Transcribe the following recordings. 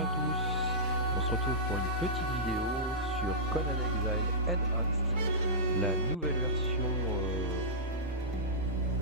Bonjour à tous, on se retrouve pour une petite vidéo sur Conan Exile Enhanced, la nouvelle version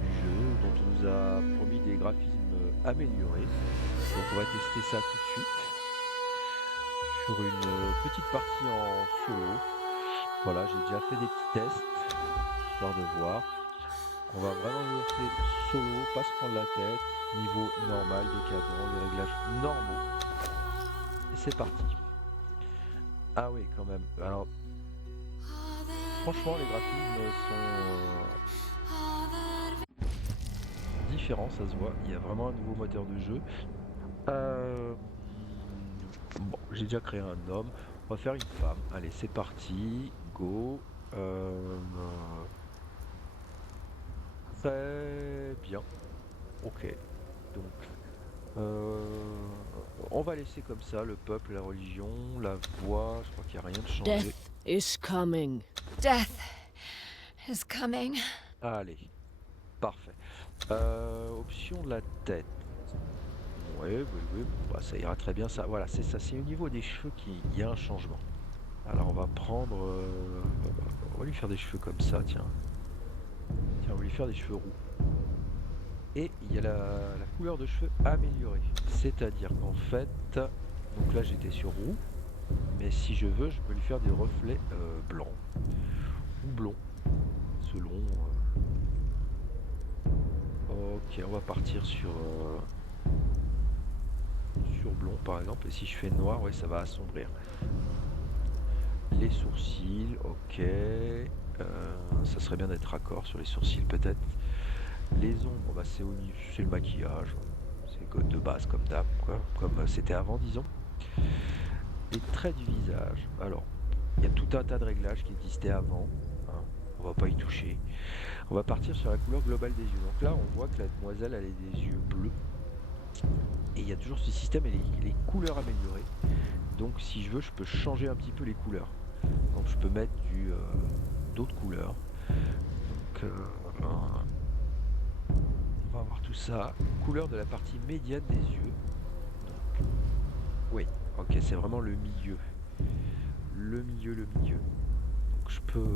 du jeu dont on nous a promis des graphismes améliorés. Donc on va tester ça tout de suite sur une petite partie en solo. Voilà, j'ai déjà fait des petits tests, histoire de voir. On va vraiment le lancer solo, pas se prendre la tête, niveau normal, décadent, les réglages normaux. Et c'est parti. Ah oui, quand même. Alors, franchement, les graphismes sont différents, ça se voit. Il y a vraiment un nouveau moteur de jeu. Euh, Bon, j'ai déjà créé un homme. On va faire une femme. Allez, c'est parti. Go. Euh, Très bien. Ok. Donc, euh, on va laisser comme ça le peuple, la religion, la voix. Je crois qu'il n'y a rien de changé. Death is coming. Death is coming. Allez, parfait. Option de la tête. Ouais, oui, oui, bon, bah, ça ira très bien. Ça, voilà, c'est ça. C'est au niveau des cheveux qu'il y a un changement. Alors, on va prendre. On va lui faire des cheveux comme ça, tiens. Tiens, on va lui faire des cheveux roux. Et il y a la couleur de cheveux améliorée. C'est-à-dire qu'en fait. Donc là, j'étais sur roux. Mais si je veux, je peux lui faire des reflets blancs ou blonds. Selon. Ok, on va partir sur blond par exemple, et si je fais noir, ouais, ça va assombrir. Les sourcils, ok, ça serait bien d'être raccord sur les sourcils peut-être. Les ombres, bah, c'est le maquillage, c'est de base comme d'hab, comme c'était avant, disons. Les traits du visage, alors il y a tout un tas de réglages qui existaient avant, hein, on va pas y toucher. On va partir sur la couleur globale des yeux. Donc là, on voit que la demoiselle, elle a des yeux bleus. Et il y a toujours ce système et les couleurs améliorées. Donc si je veux, je peux changer un petit peu les couleurs. Donc je peux mettre d'autres couleurs. Donc on va voir tout ça. Couleur de la partie médiane des yeux. Donc, oui, ok, c'est vraiment le milieu. Le milieu. Donc je peux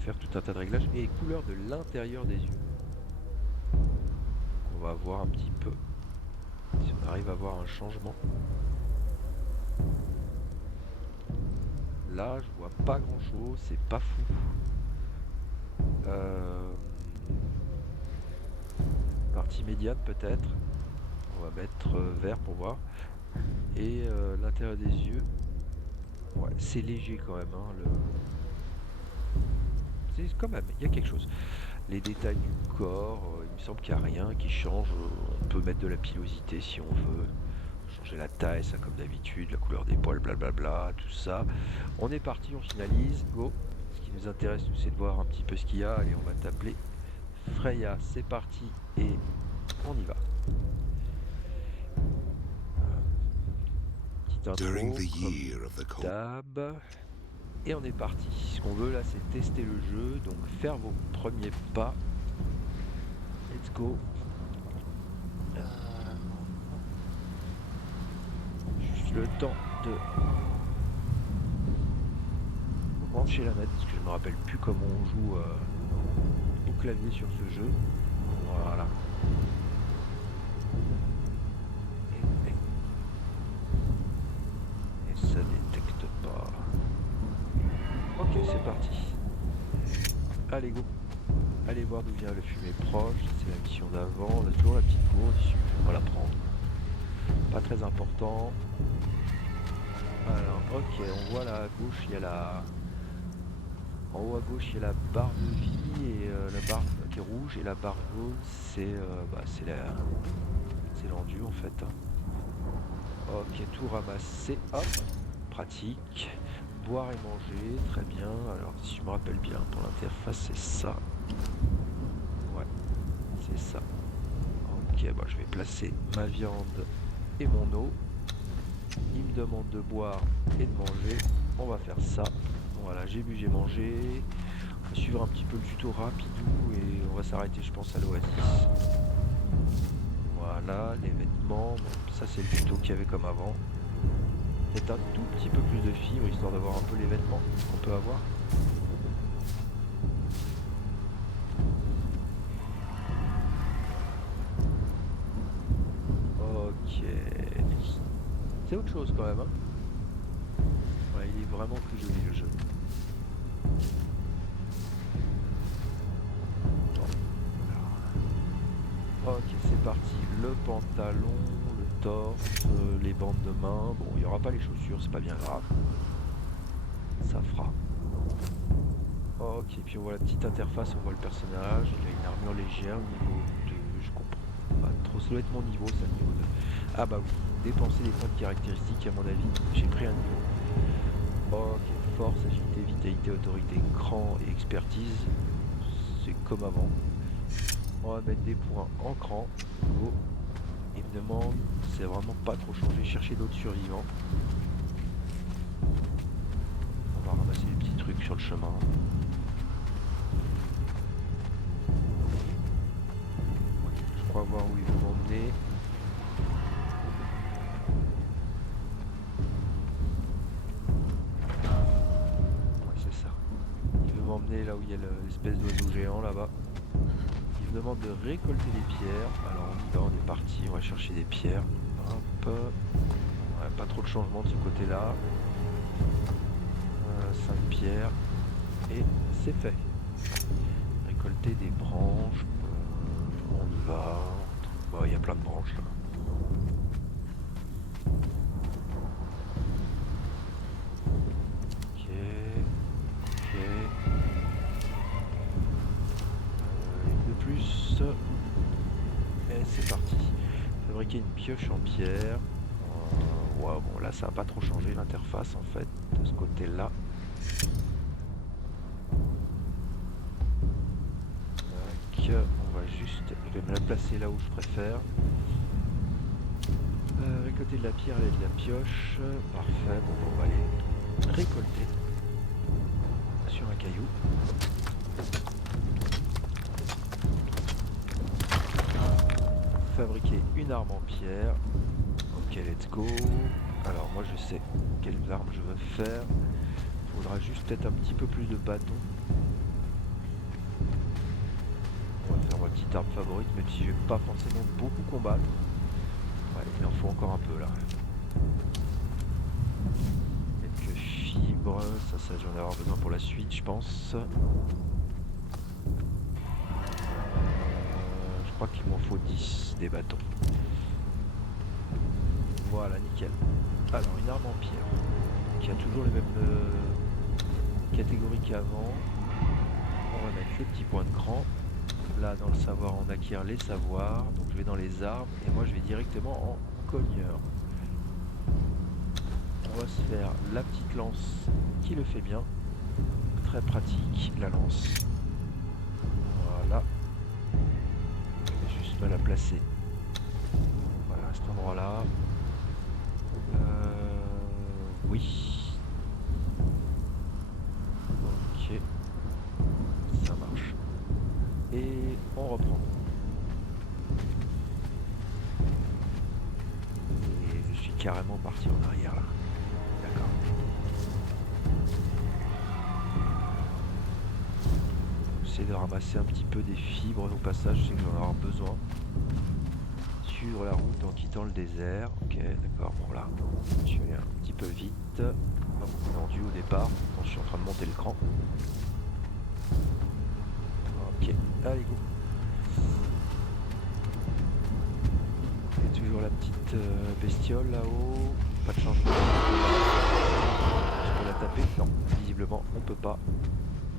faire tout un tas de réglages. Et couleur de l'intérieur des yeux. Donc on va voir un petit peu si on arrive à voir un changement. Là, je vois pas grand chose, c'est pas fou. Partie médiane peut-être. On va mettre vert pour voir. Et l'intérieur des yeux. Ouais, c'est léger quand même. Hein, c'est quand même, il y a quelque chose. Les détails du corps, il me semble qu'il n'y a rien qui change. On peut mettre de la pilosité si on veut. Changer la taille, ça comme d'habitude, la couleur des poils, blablabla, tout ça. On est parti, on finalise, go. Ce qui nous intéresse, nous, c'est de voir un petit peu ce qu'il y a. Allez, on va t'appeler Freya, c'est parti et on y va. Petite intro, comme d'hab. Et on est parti. Ce qu'on veut là, c'est tester le jeu, donc faire vos premiers pas. Let's go. Juste le temps de brancher la manette, parce que je me rappelle plus comment on joue au clavier sur ce jeu. Voilà. Et ça détecte pas. Ok, c'est parti. Allez, go. Allez voir d'où vient le fumet proche. C'est la mission d'avant. On a toujours la petite gourde dessus. On va la prendre. Pas très important. Alors, ok, on voit là à gauche, il y a la... En haut à gauche, il y a la barre de vie et la barre qui est rouge. Et la barre jaune, c'est l'endu en fait. Ok, tout ramassé. Hop, pratique. Boire et manger, très bien. Alors, si je me rappelle bien, pour l'interface, c'est ça. Ouais, c'est ça. Ok, bah, je vais placer ma viande et mon eau. Il me demande de boire et de manger. On va faire ça. Voilà, j'ai bu, j'ai mangé. On va suivre un petit peu le tuto rapidou et on va s'arrêter, je pense, à l'oasis. Voilà, les vêtements. Bon, ça, c'est le tuto qu'il y avait comme avant. Peut-être un tout petit peu plus de fibres, histoire d'avoir un peu l'événement qu'on peut avoir. Ok. C'est autre chose quand même, hein. Ouais, il est vraiment plus joli le jeu. Ok, c'est parti. Le pantalon, le torse, les bandes de main. Bon, il n'y aura pas les chaussures, c'est pas bien grave. Ça fera. Ok, puis on voit la petite interface, on voit le personnage. Il a une armure légère, niveau 2, je comprends. Pas trop, ça doit être mon niveau, ça, niveau 2. Ah bah oui, dépenser les points de caractéristiques, à mon avis, j'ai pris un niveau. Ok, force, agilité, vitalité, autorité, cran et expertise. C'est comme avant. On va mettre des points en cran. Go. Il me demande, c'est vraiment pas trop changé, chercher d'autres survivants. On va ramasser des petits trucs sur le chemin. Je crois voir où il veut m'emmener. Ouais, c'est ça. Il veut m'emmener là où il y a l'espèce d'oiseau géant là-bas. Il me demande de récolter des pierres. Alors on y va, on est parti, on va chercher des pierres. Hop. Ouais, pas trop de changement de ce côté-là. 5 pierres. Et c'est fait. Récolter des branches. On y va. Bon, il y a plein de branches là. Ok. Ok. Une de plus. Et c'est parti. Fabriquer une pioche en pierre. Ouais, bon, là ça n'a pas trop changé l'interface en fait, de ce côté-là. On va juste, je vais me la placer là où je préfère. Récolter de la pierre et de la pioche. Parfait, bon, on va aller récolter sur un caillou. Fabriquer une arme en pierre. Ok, let's go. Alors moi je sais quelles armes je veux faire. Faudra juste peut-être un petit peu plus de bâtons. On va faire ma petite arme favorite, même si je vais pas forcément beaucoup combattre. Ouais, il en faut encore un peu là. Quelques fibres, ça j'en ai avoir besoin pour la suite je pense. Je crois qu'il m'en faut 10 des bâtons. Voilà, nickel. Alors, une arme en pierre, qui a toujours les mêmes catégories qu'avant. On va mettre les petits points de cran. Là, dans le savoir, on acquiert les savoirs. Donc, je vais dans les armes, et moi, je vais directement en cogneur. On va se faire la petite lance qui le fait bien. Très pratique, la lance. Voilà. Je vais juste me la placer. Voilà, à cet endroit-là. Oui. Ok. Ça marche. Et on reprend. Et je suis carrément parti en arrière là. D'accord. J'essaie de ramasser un petit peu des fibres au passage, je sais que j'en vais avoir besoin. Suivre la route en quittant le désert. Ok, d'accord, bon là, je vais un petit peu vite. Pas beaucoup tendu au départ. Attends, je suis en train de monter le cran. Ok, allez go. Il y a toujours la petite bestiole là-haut. Pas de changement. Je peux la taper? Non, visiblement on peut pas.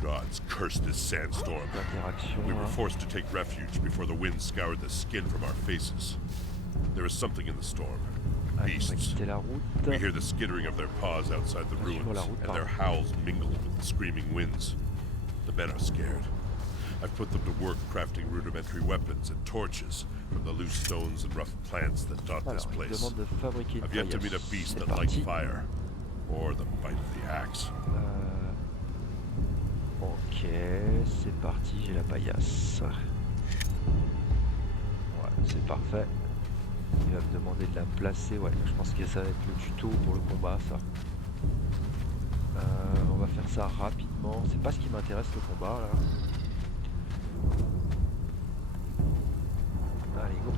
Gods curse this sandstorm. L'interaction We were là. forced to take refuge before the wind scoured the skin from our faces. There is something in the storm. Allez, on va Beasts. quitter la route. We hear the skittering of their paws outside the Suivons ruins, la route, and their pardon. howls mingle with the screaming winds. The men are scared. I've put them to work crafting rudimentary weapons and torches from the loose stones and rough plants that dot this Alors, il place. demande de fabriquer une I've yet to meet a paillasse. beast C'est that likes parti. fire, or the bite of the axe. Ok, c'est parti, j'ai la paillasse. Ouais, c'est parfait. Il va me demander de la placer. Ouais, je pense que ça va être le tuto pour le combat, ça. On va faire ça rapidement. C'est pas ce qui m'intéresse, le combat, là. Allez, go.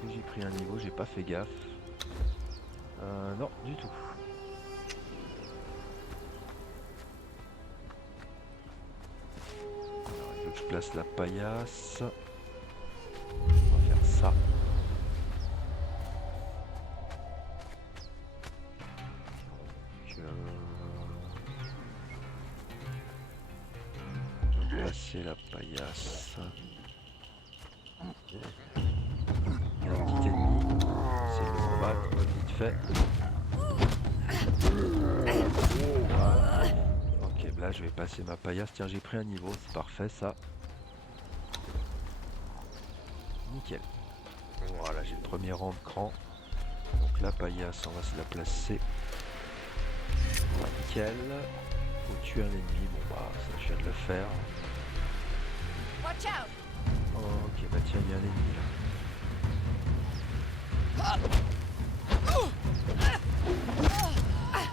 Si j'ai pris un niveau, j'ai pas fait gaffe. Non, du tout. Alors, il veut que je place la paillasse. On va faire ça. Donc, je vais placer la paillasse. Il y a un petit ennemi. C'est de le combattre vite fait. Ok, là je vais passer ma paillasse. Tiens, j'ai pris un niveau, c'est parfait ça. Nickel. Voilà, j'ai le premier rang de cran. Donc la paillasse, on va se la placer. Nickel. Faut tuer un ennemi. Bon bah ça je viens de le faire. Watch out! Oh, ok, bah tiens, il y a un ennemi là.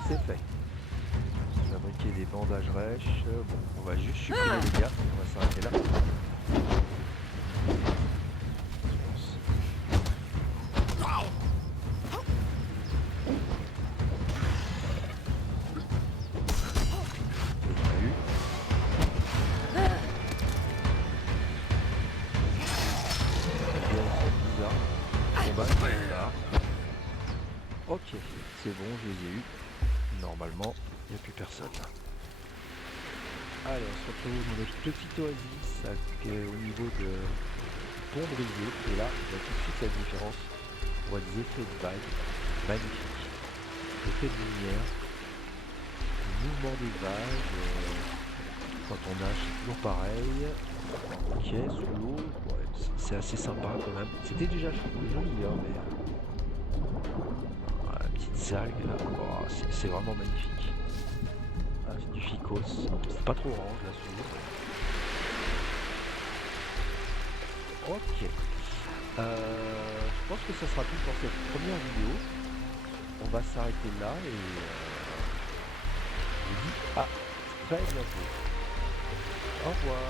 C'est fait. Fabriquer des bandages rêches. Bon, on va juste supprimer les gars. On va s'arrêter là. Ok, c'est bon, je les ai eus. Normalement, il n'y a plus personne. Allez, on se retrouve dans notre petite oasis au niveau de pont brisé. Et là, on voit tout de suite la différence. On voit des effets de vagues magnifiques. Des effets de lumière. Le mouvement des vagues. Quand on nage, c'est toujours pareil. Ok, sous l'eau, ouais, c'est assez sympa quand même. C'était déjà joli, hein, mais... petites algues là, oh, c'est vraiment magnifique. Ah, c'est du ficos, c'est pas trop orange là sous l'eau. Ok. Je pense que ça sera tout pour cette première vidéo. On va s'arrêter là et je vous dis à très bientôt. Au revoir.